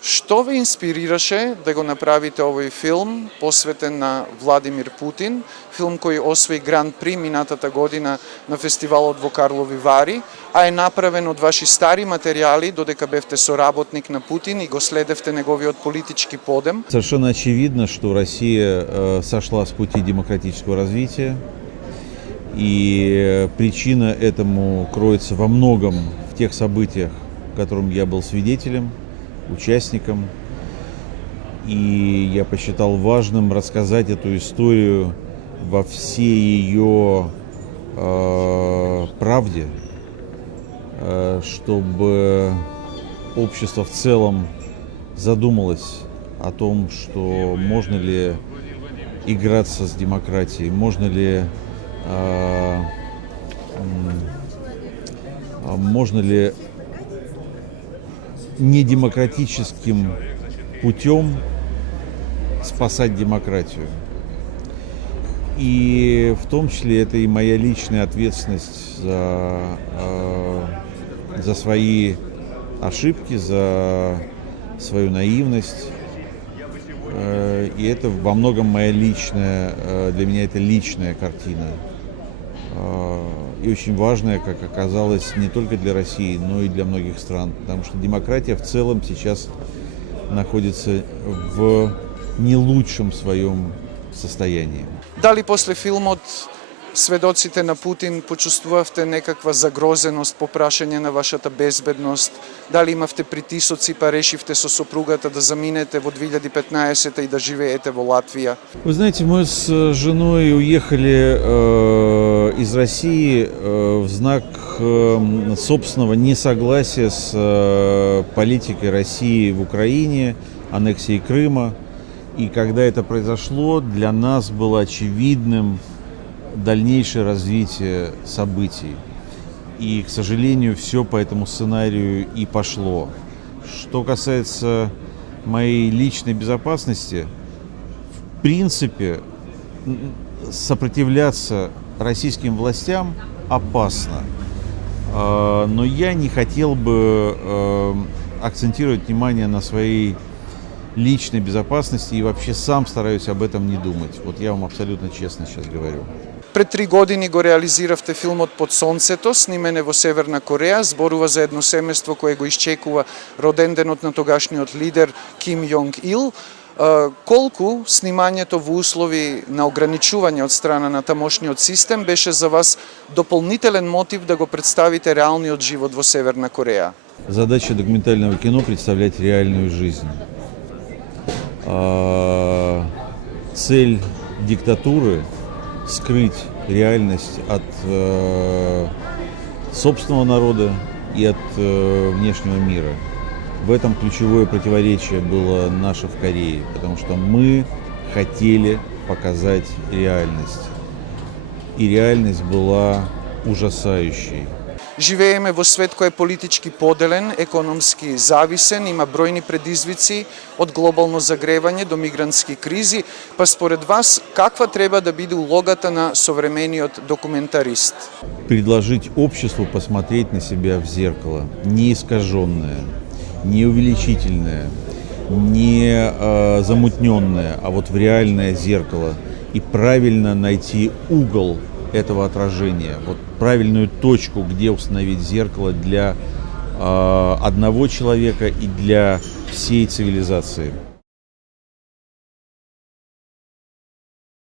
Што ве инспирираше да го направите овој филм посветен на Владимир Путин, филм кој освои Гран При минатата година на фестивалот во Карлови Вари, а е направен од ваши стари материјали додека бевте соработник на Путин и го следевте неговиот политички подем? Совершенно очевидно, что Россия сошла с пути демократического развития, и причина этому кроется во многом в тех событиях, которым я был свидетелем, участником, и я посчитал важным рассказать эту историю во всей ее правде, чтобы общество в целом задумалось о том, что можно ли играться с демократией, можно ли недемократическим путем спасать демократию. И в том числе это и моя личная ответственность за свои ошибки, за свою наивность. И это во многом моя личная, для меня это личная картина. И очень важная, как оказалось, не только для России, но и для многих стран. Потому что демократия в целом сейчас находится в не лучшем своем состоянии. Дали после филмот сведоците на Путин почувствувавте некаква загрозеност по прашање на вашата безбедност? Дали имавте притисоци па решивте со сопругата да заминете во 2015 и да живеете во Латвија? Вы знаете, мы с женой уехали из России в знак собственного несогласия с политикой России в Украине, аннексией Крыма. И когда это произошло, для нас было очевидным дальнейшее развитие событий. И, к сожалению, все по этому сценарию и пошло. Что касается моей личной безопасности, в принципе, сопротивляться российским властям опасно. Но я не хотел бы акцентировать внимание на своей личной безопасности и вообще сам стараюсь об этом не думать. Вот я вам абсолютно честно сейчас говорю. Пред 3 години го реализиравте филмот Под сонцето, снимене во Северна Кореја, зборува за едно семејство кое го исчекува роденденот на тогашниот лидер Ким Јонг Ил. Колку снимањето во услови на ограничување од страна на тамошниот систем беше за вас дополнителен мотив да го представите реалниот живот во Северна Кореја? Задача документального кино — представлять реальную жизнь. Цель диктатуры — скрыть реальность от собственного народа и от внешнего мира. В этом ключевое противоречие было наше в Корее, потому что мы хотели показать реальность. И реальность была ужасающей. Живееме во свет кој е политички поделен, економски зависен, има бројни предизвици од глобално загревање до мигрантски кризи, па според вас каква треба да биде улогата на современиот документарист? Предложить обществу посмотреть на себя в зеркало, не искаженное, не увеличительное, не замутненное, а вот в реальное зеркало, и правильно найти угол этого отражения, вот правильную точку, где установить зеркало для одного человека и для всей цивилизации.